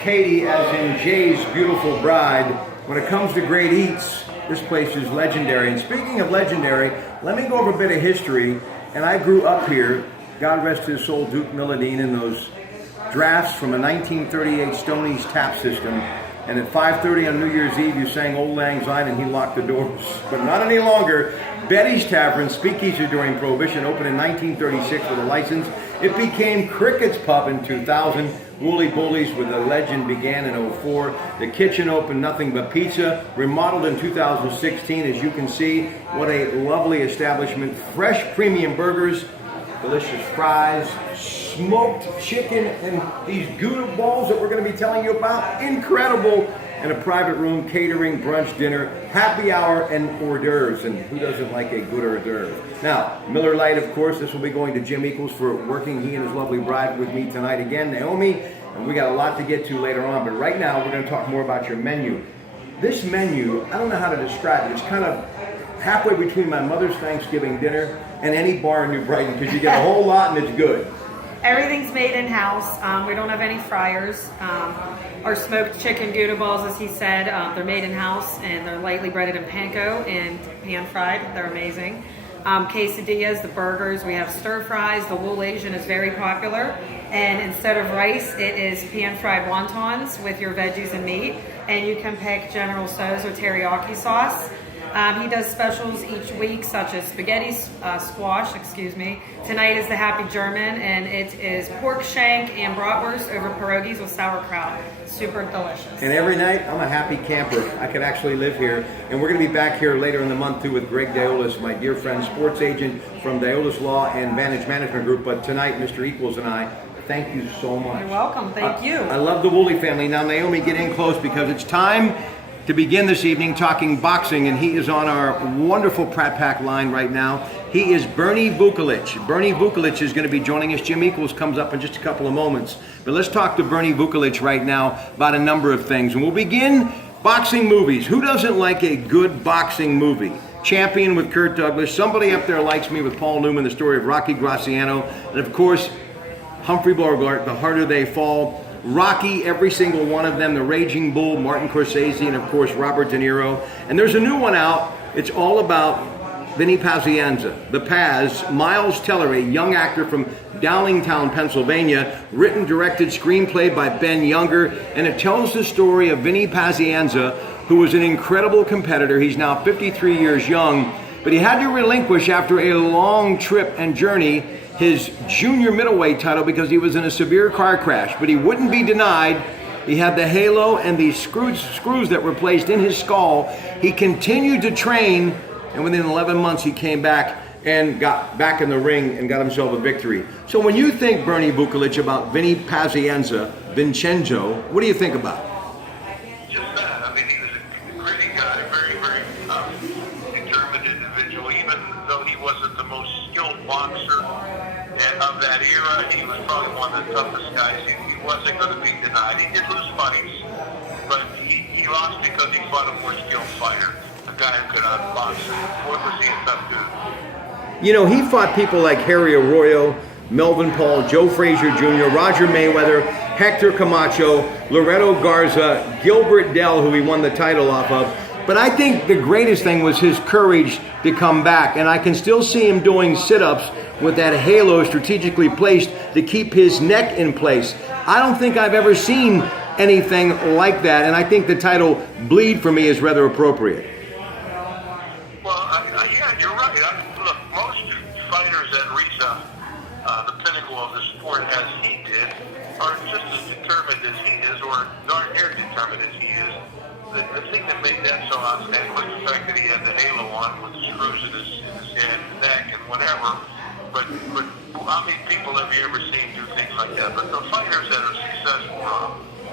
Katie, as in Jay's beautiful bride. When it comes to great eats, this place is legendary. And speaking of legendary, let me go over a bit of history. And I grew up here, God rest his soul, Duke Milladine, in those drafts from a 1938 Stoney's tap system. And at 5:30 on New Year's Eve, you sang Old Lang Syne and he locked the doors. But not any longer. Betty's Tavern, speakeasy during Prohibition, opened in 1936 with a license. It became Cricket's Pub in 2000. Woolly Bullies with the legend began in 04. The kitchen opened Nothing But Pizza, remodeled in 2016. As you can see, what a lovely establishment. Fresh premium burgers, delicious fries, smoked chicken, and these Gouda balls that we're going to be telling you about. Incredible. And a private room, catering, brunch, dinner, happy hour, and hors d'oeuvres. And who doesn't like a good hors d'oeuvre? Now, Miller Lite, of course. This will be going to Jim Equals for working he and his lovely bride with me tonight again, Naomi. And we got a lot to get to later on. But right now, we're going to talk more about your menu. This menu, I don't know how to describe it. It's kind of halfway between my mother's Thanksgiving dinner and any bar in New Brighton, because you get a whole lot and it's good. Everything's made in-house. We don't have any fryers. Our smoked chicken Gouda balls, as he said, they're made in-house and they're lightly breaded in panko and pan-fried. They're amazing. Quesadillas, the burgers, we have stir fries. The wool Asian is very popular. And instead of rice, it is pan-fried wontons with your veggies and meat. And you can pick General Tso's or teriyaki sauce. He does specials each week, such as spaghetti squash, Tonight is the Happy German, and it is pork shank and bratwurst over pierogies with sauerkraut. Super delicious. And every night, I'm a happy camper. I could actually live here. And we're going to be back here later in the month, too, with Greg Diolis, my dear friend, sports agent from Diolis Law and Vantage Management Group. But tonight, Mr. Equals and I, thank you so much. You're welcome. Thank you. I love the Woolley family. Now, Naomi, get in close because it's time to begin this evening talking boxing, and he is on our wonderful Pratt Pack line right now. He is Bernie Vukolich. Bernie Vukolich is going to be joining us. Jim Equals comes up in just a couple of moments. But let's talk to Bernie Vukolich right now about a number of things. And we'll begin boxing movies. Who doesn't like a good boxing movie? Champion with Kirk Douglas. Somebody up there likes me with Paul Newman, the story of Rocky Graziano. And of course, Humphrey Bogart, The Harder They Fall. Rocky, every single one of them, The Raging Bull, Martin Scorsese, and of course Robert De Niro. And there's a new one out. It's all about Vinny Pazienza, the Paz. Miles Teller, a young actor from Downingtown, Pennsylvania, written, directed, screenplay by Ben Younger, and it tells the story of Vinny Pazienza, who was an incredible competitor. He's now 53 years young, but he had to relinquish after a long trip and journey his junior middleweight title because he was in a severe car crash, but he wouldn't be denied. He had the halo and the screws that were placed in his skull. He continued to train, and within 11 months he came back and got back in the ring and got himself a victory. So when you think, Bernie Vukolich, about Vinny Pazienza, Vincenzo, what do you think about? Just that. I mean, he was a gritty guy, very, very determined individual. Even though he wasn't the most skilled boxer of that era, he was probably one of the toughest guys. He wasn't going to be denied. He did lose fights, but he lost because he fought a more skilled fighter, a guy who could outbox him. Boy, was he a tough dude. You know, he fought people like Harry Arroyo, Melvin Paul, Joe Frazier Jr., Roger Mayweather, Hector Camacho, Loreto Garza, Gilbert Dell, who he won the title off of. But I think the greatest thing was his courage to come back. And I can still see him doing sit-ups with that halo strategically placed to keep his neck in place. I don't think I've ever seen anything like that. And I think the title Bleed for me is rather appropriate. Well, yeah, you're right. Look, most fighters that reach the pinnacle of the sport as he did are just as determined as he is, or darn near determined as he is. The thing that made that so outstanding was the fact that he had the halo on with the screws in his head and neck and whatever. But how many people have you ever seen do things like that? But the fighters that are successful,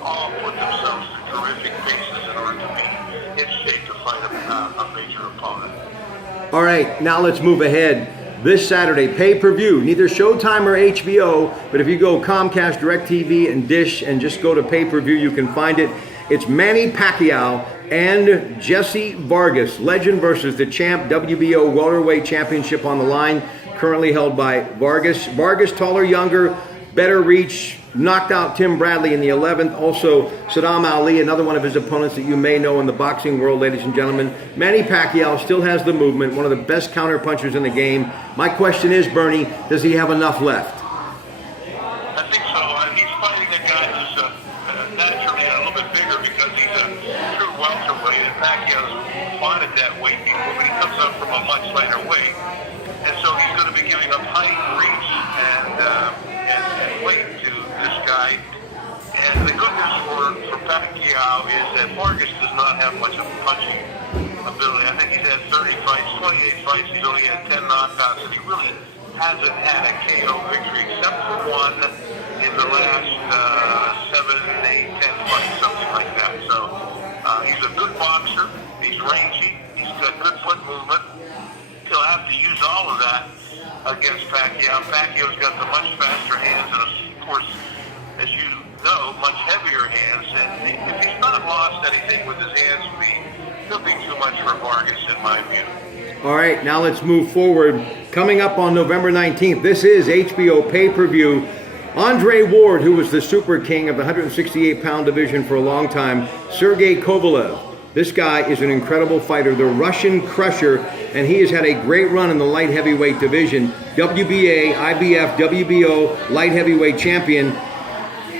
all put themselves through terrific paces in order to be in shape to fight a major opponent. All right, now let's move ahead. This Saturday, pay-per-view, neither Showtime or HBO, but if you go Comcast, DirecTV, and Dish, and just go to pay-per-view, you can find it. It's Manny Pacquiao and Jesse Vargas, legend versus the champ, WBO welterweight championship on the line, currently held by Vargas. Vargas, taller, younger, better reach, knocked out Tim Bradley in the 11th. Also, Saddam Ali, another one of his opponents that you may know in the boxing world, ladies and gentlemen. Manny Pacquiao still has the movement, one of the best counter punchers in the game. My question is, Bernie, does he have enough left? I think so. He's fighting a guy who's naturally a little bit bigger because he's a true welterweight, and Pacquiao's fought at that weight before, but he comes up from a much lighter weight. And so he's going to be giving up height, reach, and weight to this guy. And the good news for Pacquiao is that Vargas does not have much of a punching ability. I think he's had 30 fights, 28 fights. He's only had 10 knockouts, and he really hasn't had a KO victory except for one in the last 7, 8, 10 fights, something like that. So he's a good boxer. He's rangy. He's got good foot movement. He'll have to use all of that against Pacquiao. Pacquiao's got the much faster hands and, of course, as you know, much heavier hands. And if he's not lost anything with his hands, he'll be too much for Vargas, in my view. All right, now let's move forward. Coming up on November 19th, this is HBO pay-per-view. Andre Ward, who was the super king of the 168-pound division for a long time, Sergey Kovalev. This guy is an incredible fighter, the Russian crusher, and he has had a great run in the light heavyweight division. WBA, IBF, WBO light heavyweight champion.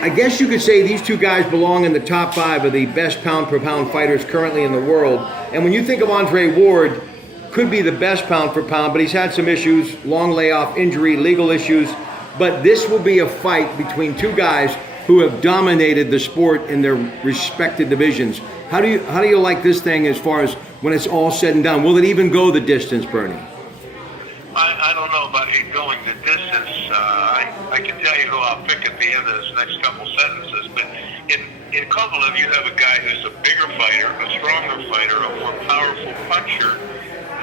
I guess you could say these two guys belong in the top 5 of the best pound-per-pound fighters currently in the world. And when you think of Andre Ward, could be the best pound for pound, but he's had some issues, long layoff, injury, legal issues. But this will be a fight between two guys who have dominated the sport in their respective divisions. How do you like this thing as far as when it's all said and done? Will it even go the distance, Bernie? I don't know about it going the distance. I can tell you who I'll pick at the end of this next couple sentences. But in Kovalev, you have a guy who's a bigger fighter, a stronger fighter, a more powerful puncher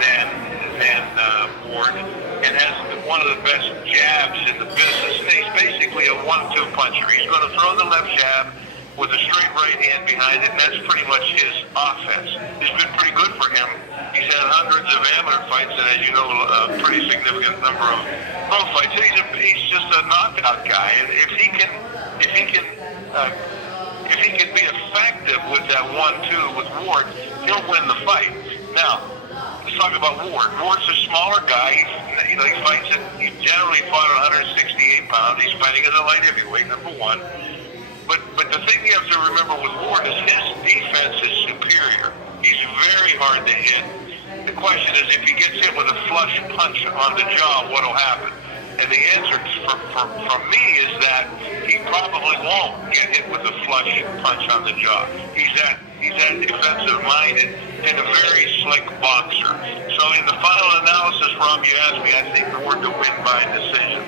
than Ward, and has one of the best jabs in the business. And he's basically a 1-2 puncher. He's going to throw the left jab with a straight right hand behind it, and that's pretty much his offense. It's been pretty good for him. He's had hundreds of amateur fights, and as you know, a pretty significant number of pro fights. So he's just a knockout guy, and if he can be effective with that 1-2 with Ward, he'll win the fight. Now, let's talk about Ward. Ward's a smaller guy. He's generally fought at 168 pounds. He's fighting as a light heavyweight, number one. But the thing you have to remember with Ward is his defense is superior. He's very hard to hit. The question is, if he gets hit with a flush punch on the jaw, what will happen? And the answer from me is that he probably won't get hit with a flush punch on the jaw. He's that defensive minded and a very slick boxer. So in the final analysis, Rob, you asked me, I think Ward to win by decision.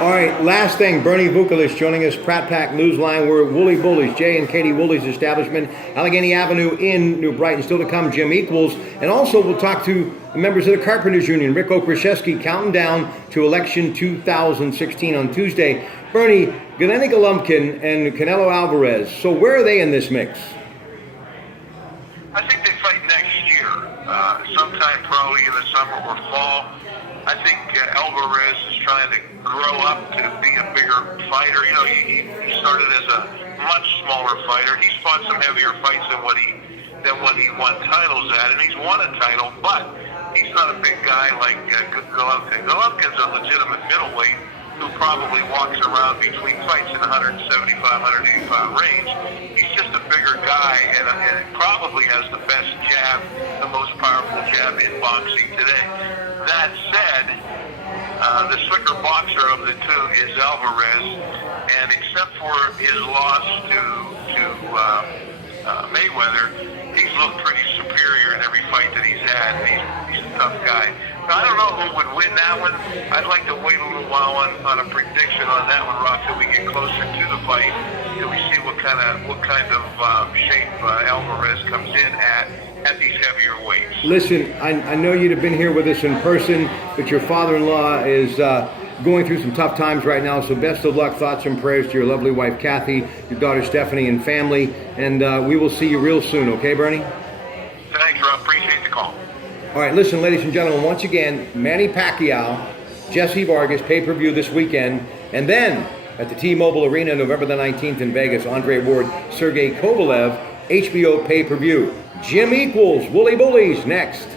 All right, last thing, Bernie Vukolich joining us, Pratte Pack Newsline. We're at Wooly Bullies, Jay and Katie Wooly's establishment, Allegheny Avenue in New Brighton. Still to come, Jim Equals. And also we'll talk to members of the Carpenters Union, Rick Okreshevsky, counting down to election 2016 on Tuesday. Bernie, Gennady Golovkin and Canelo Alvarez, so where are they in this mix? I think they fight next year, sometime probably in the summer or fall. I think Alvarez is trying to grow up to be a bigger fighter. You know, he started as a much smaller fighter. He's fought some heavier fights than what he won titles at, and he's won a title, but he's not a big guy like Golovkin. Golovkin's a legitimate middleweight who probably walks around between fights in the 175, 185 range. He's just a bigger guy and probably has the best jab, the most powerful jab in boxing today. That said, the slicker boxer of the two is Alvarez, and except for his loss to Mayweather, he's looked pretty superior in every fight that he's had. He's a tough guy. Now, I don't know who would win that one. I'd like to wait a little while on a prediction on that one, Rob, till we get closer to the fight, till we see what kind of shape Alvarez comes in at these heavier weights. Listen, I know you'd have been here with us in person, but your father-in-law is going through some tough times right now, so best of luck, thoughts and prayers to your lovely wife, Kathy, your daughter, Stephanie, and family, and we will see you real soon, okay, Bernie? Thanks, Rob. Appreciate the call. All right, listen, ladies and gentlemen, once again, Manny Pacquiao, Jesse Vargas, pay-per-view this weekend, and then at the T-Mobile Arena, November the 19th in Vegas. Andre Ward, Sergey Kovalev, HBO pay-per-view. Jim Equals, Wooly Bullies, next.